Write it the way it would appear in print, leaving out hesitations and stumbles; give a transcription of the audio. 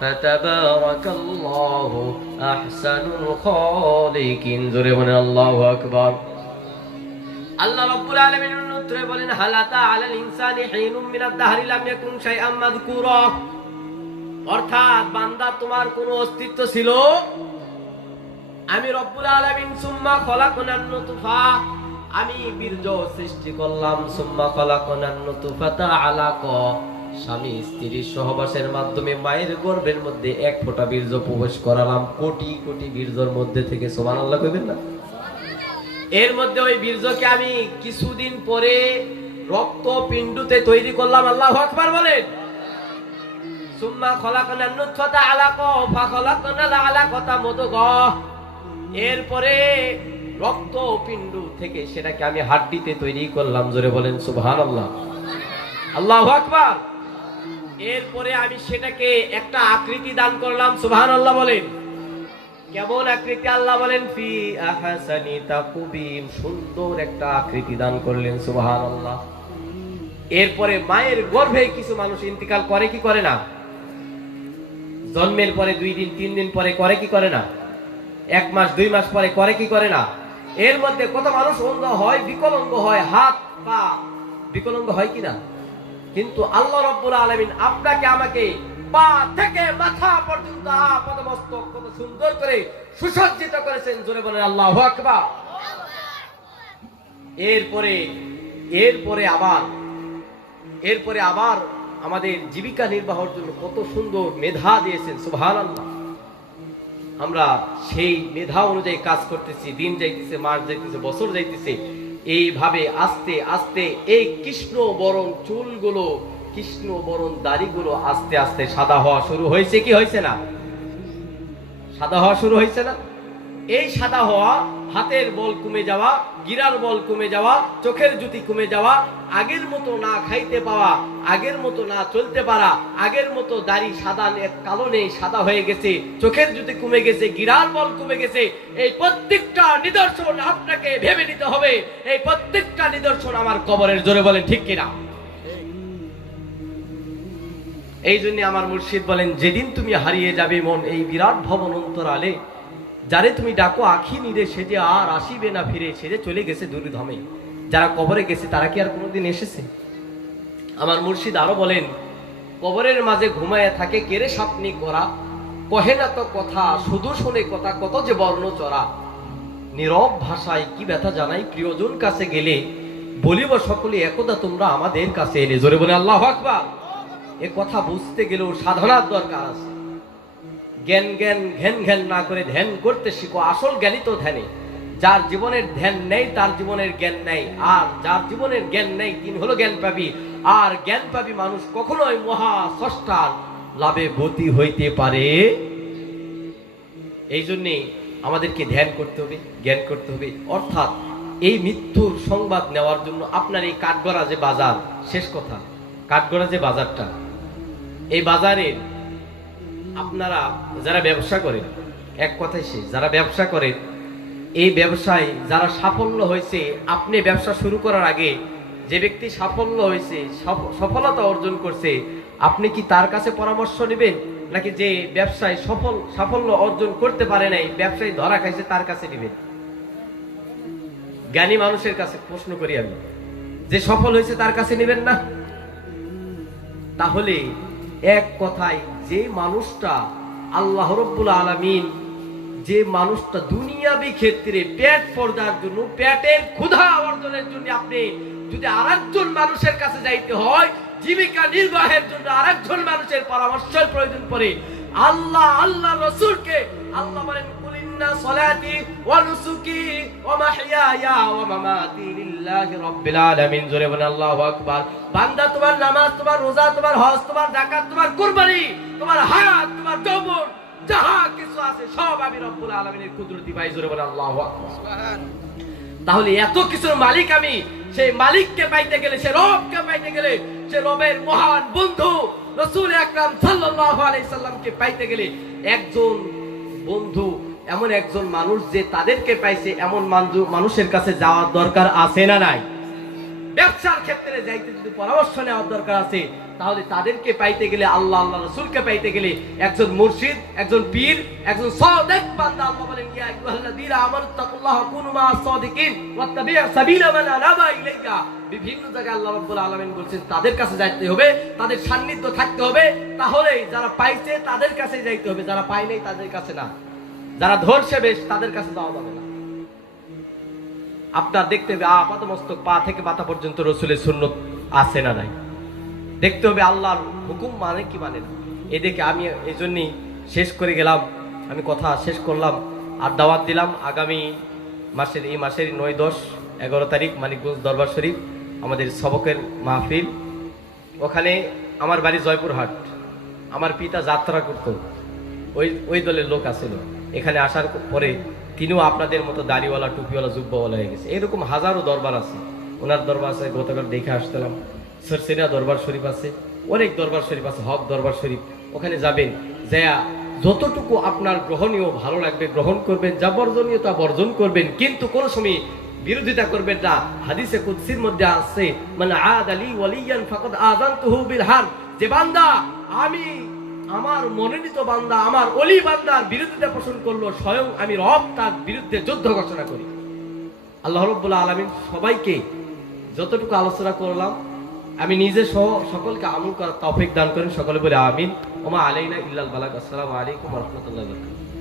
ফাতাবারাকাল্লাহু আহসানুল খালিকিন। জোরে বলেন আল্লাহু আকবার। আল্লাহ রাব্বুল আলামিন উত্তরে বলেন, হালাতা আলাল ইনসানি হিনুম মিনাদ দাহরি লাম ইয়াকুন শাইআম মাযকুরা। অর্থাৎ বান্দা, তোমার কোনো অস্তিত্ব ছিল, আমি রব্বুল আলামিন সুম্মা খলাকনান নুতফা, আমি বীর্য সৃষ্টি করলাম, সুম্মা খলাকনান নুতফাতা আলাকা, স্বামী স্ত্রীর সহবাসের মাধ্যমে মায়ের গর্ভের মধ্যে এক ফোঁটা বীর্য প্রবেশ করালাম কোটি কোটি বীর্যের মধ্যে থেকে। সুবহানাল্লাহ কইবেন না? এর মধ্যে ওই বীর্যকে আমি কিছুদিন পরে রক্ত পিণ্ডুতে তৈরি করলাম। আল্লাহু আকবার বলেন। সুম্মা খলাকনান নুতফাতা আলাকা ফা খলাকনাল আলাকাতা মুদগা, এরপরে রক্ত পিণ্ড থেকে সেটাকে আমি হাড্ডিতে তৈরি করলাম। জোরে বলেন সুবহানাল্লাহ, আল্লাহু আকবার। এরপরে আমি সেটাকে একটা আকৃতি দান করলাম। সুবহানাল্লাহ বলেন। কেমন আকৃতি? আল্লাহ বলেন ফি আহসানি তাকবীম, সুন্দর একটা আকৃতি দান করলেন। সুবহানাল্লাহ। এরপরে মায়ের গর্ভে কিছু মানুষ ইন্তিকাল করে কি করে না? জন্মের পরে 2 দিন 3 দিন পরে করে কি করে না? 1 মাস 2 মাস পরে করে কি করে না? এর মধ্যে কত মানুষ অন্ধ হয়, বিকলাঙ্গ হয়, হাত পা বিকলাঙ্গ হয় কিনা? কিন্তু আল্লাহ রাব্বুল আলামিন আপনাকে আমাকে পা থেকে মাথা পর্যন্ত আপাদমস্তক কত সুন্দর করে সুসজ্জিত করেছেন। জোরে বলেন আল্লাহু আকবার। এরপরে আবার আমাদের জীবিকা নির্বাহের জন্য কত সুন্দর মেধা দিয়েছেন। সুবহানাল্লাহ। আমরা সেই মেধা অনুযায়ী কাজ করতেছি, দিন যাইতেছে, মাস যাইতেছে, বছর যাইতেছে। এইভাবে আস্তে আস্তে এই কৃষ্ণ বরণ চুলগুলো, কৃষ্ণ বরণ দাড়িগুলো আস্তে আস্তে সাদা হওয়া শুরু হয়েছে কি হয়েছে না? সাদা হওয়া শুরু হয়েছে না? এই সাদা হওয়া, হাতের বল কমে যাওয়া, গিরার বল কমে যাওয়া, চোখের জ্যোতি কমে যাওয়া, আগের মতো না খাইতে পাওয়া, আগের মতো না চলতে পারা, আগের মতো দাড়ি সাদা কালো নেই, সাদা হয়ে গেছে, চোখের জ্যোতি কমে গেছে, গিরার বল কমে গেছে। এই প্রত্যেকটা নিদর্শন আপনাকে ভেবে নিতে হবে। এই প্রত্যেকটা নিদর্শন আমার কবরের। জোরে বলেন ঠিক কিনা? এই জন্য আমার মুর্শিদ বলেন, যেদিন তুমি হারিয়ে যাবে মন এই বিরাট ভবন অন্তরালে, যারে তুমি ডাকো আখি নিরে সে যে আর আসিবে না ফিরে, সে যে চলে গেছে দূরধামে। যারা কবরে গেছে তারা কি আর কোনোদিন এসেছে? আমার মুর্শিদ আরো বলেন, কবরের মাঝে ঘুমায় থাকে কেরে স্বপ্নি করা, কহে না তো কথা শুধু শুনে কথা কত যে বর্ণ চড়া, নীরব ভাষায় কি ব্যথা জানাই প্রিয়জন কাছে গেলে, বলিব সকলে একদা তোমরা আমাদের কাছে এলে। জোরে বলে আল্লাহু আকবার। এ কথা বুঝতে গেলেও সাধনার দরকার আছে। জ্ঞান জ্ঞান ঘ্যান ঘ্যান না করে ধ্যান করতে শিখো। আসল জ্ঞানই তো ধ্যানে। যার জীবনের ধ্যান নেই তার জীবনের জ্ঞান নেই, আর যার জীবনের জ্ঞান নেই তিনি হলো জ্ঞান পাবি। আর জ্ঞান পাবি মানুষ কখনোই মহা স্রষ্টার লাভে গতি হইতে পারে। এই জন্যে আমাদেরকে ধ্যান করতে হবে, জ্ঞান করতে হবে। অর্থাৎ এই মৃত্যুর সংবাদ নেওয়ার জন্য আপনার এই কাঠগড়া যে বাজার, শেষ কথা, কাঠগড়া যে বাজারটা, এই বাজারের আপনারা যারা ব্যবসা করেন, এক কথাই শেষ, যারা ব্যবসা করেন, এই ব্যবসায় যারা সাফল্য হয়েছে, আপনি ব্যবসা শুরু করার আগে যে ব্যক্তি সাফল্য হয়েছে, সফলতা অর্জন করছে, আপনি কি তার কাছে পরামর্শ নেবেন, নাকি যে ব্যবসায় সাফল্য অর্জন করতে পারে নাই, ব্যবসায় ধরা খাইছে, তার কাছে নেবেন? জ্ঞানী মানুষের কাছে প্রশ্ন করি আমি, যে সফল হয়েছে তার কাছে নেবেন না? তাহলে এক কথায়, যে মানুষটা আল্লাহ রাব্বুল আলামিন, যে মানুষটা দুনিয়াবি ক্ষেত্রে পেট পর্দার জন্য, পেটের ক্ষুধা অর্জনের জন্য আপনি যদি আরেকজন মানুষের কাছে যাইতে হয়, জীবিকা নির্বাহের জন্য আরেকজন মানুষের পরামর্শের প্রয়োজন পড়ে, আল্লাহ রাসূলকে আল্লাহ বলেন, কুলিন্না সলাতি ওয়া নুসুকি ওয়া মাহইয়ায়া ওয়া মামাতি লিল্লাহি রাব্বিল আলামিন। জোরে বলেন আল্লাহু আকবার। বান্দা, তোমার নামাজ, তোমার রোজা, তোমার হজ, তোমার যাকাত, তোমার কুরবানি, তোমার হায়াত, তোমার যৌবন, যাহা কিছু আছে সব আমি রব্বুল আলামিনের কুদরতি পাই। জোরে বলেন আল্লাহু আকবার। তাহলে এত কিছুর মালিক আমি, সেই মালিককে পাইতে গেলে, সে রবকে পাইতে গেলে, সে রবের মহান বন্ধু রাসূল আকরাম সাল্লাল্লাহু আলাইহি সাল্লামকে পাইতে গেলে, একজন বন্ধু, এমন একজন মানুষ যে তাদেরকে পাইছে, এমন মানুষের কাছে যাওয়ার দরকার আছে না নাই? ব্যবসার ক্ষেত্রে যাইতে যদি পরামর্শ নেওয়ার দরকার আছে, তাহলে তাদেরকে পাইতে গেলে, আল্লাহ আল্লাহ রাসূলকে পাইতে গেলে একজন মুর্শিদ, একজন পীর, একজন সাদিক বান্দা, আল্লাহ বলেন ইয়া আইয়ুহাল্লাযীনা আমানুত্তাকুল্লাহা কুনু মা'আস সাদিকিন ওয়াত্তাবি'উ সাবিলা মান আনাবা ইলাইয়া। বিভিন্ন জায়গায় আল্লাহ রাব্বুল আলামিন বলছেন তাদের কাছে যাইতে হবে, তাদের সান্নিধ্য থাকতে হবে, তাহলেই যারা পাইছে তাদের কাছে যাইতে হবে, যারা পায় নাই তাদের কাছে না, যারা ধরছে বেশ তাদের কাছে যাওয়া যাবে না। আপনার দেখতে হবে আপাতমস্তক পা থেকে মাথা পর্যন্ত রাসূলের সুন্নাত আছে না নাই, দেখতে হবে আল্লাহর হুকুম মানে কি মানে না। এদিকে আমি এই জন্যই শেষ করে গেলাম, আমি কথা শেষ করলাম আর দাওয়াত দিলাম আগামী মাসের, এই মাসের 9, 10, 11 তারিখ মানিকগঞ্জ দরবার শরীফ আমাদের সবকের মাহফিল। ওখানে আমার বাড়ি জয়পুরহাট, আমার পিতা যাত্রা করতো, ওই দলের লোক আছিল। এখানে আসার পরে তিনিও আপনাদের মতো দাড়িওয়ালা, টুপিওয়ালা, জুব্বাওয়ালা হয়ে গেছে। এরকম হাজারো দরবার আছে, ওনার দরবার আছে, গতকাল দেখে আসলাম। সরসেনা দরবার শরীফ আছে, অনেক দরবার শরীফ আছে, হক দরবার শরীফ। ওখানে যাবেন, যায়া যতটুকু আপনার গ্রহণীয় ভালো লাগবে গ্রহণ করবেন, যা বর্জনীয় তা বর্জন করবেন, কিন্তু কোনো সময় বিরোধিতা করবেন না। হাদিসে কুদসির মধ্যে আছে, মান আদালি ওয়ালিয়ান ফাকাদ আযানতুহু বিল হারব, যে বান্দা আমি আমার মনোনীত বান্দা, আমার ওলি বান্দার বিরোধিতা পোষণ করলো, স্বয়ং আমি রব তার বিরুদ্ধে যুদ্ধ ঘোষণা করি। আল্লাহ রাব্বুল আলামিন সবাইকে যতটুকু আলোচনা করলাম আমি নিজে সহ সকলকে আমল করার তৌফিক দান করেন। সকলে বলে আমিন। ওমা আলাইনা ইল্লাল বালাগ। আসসালামু আলাইকুম ওয়া রাহমাতুল্লাহি ওয়া বারাকাতুহু।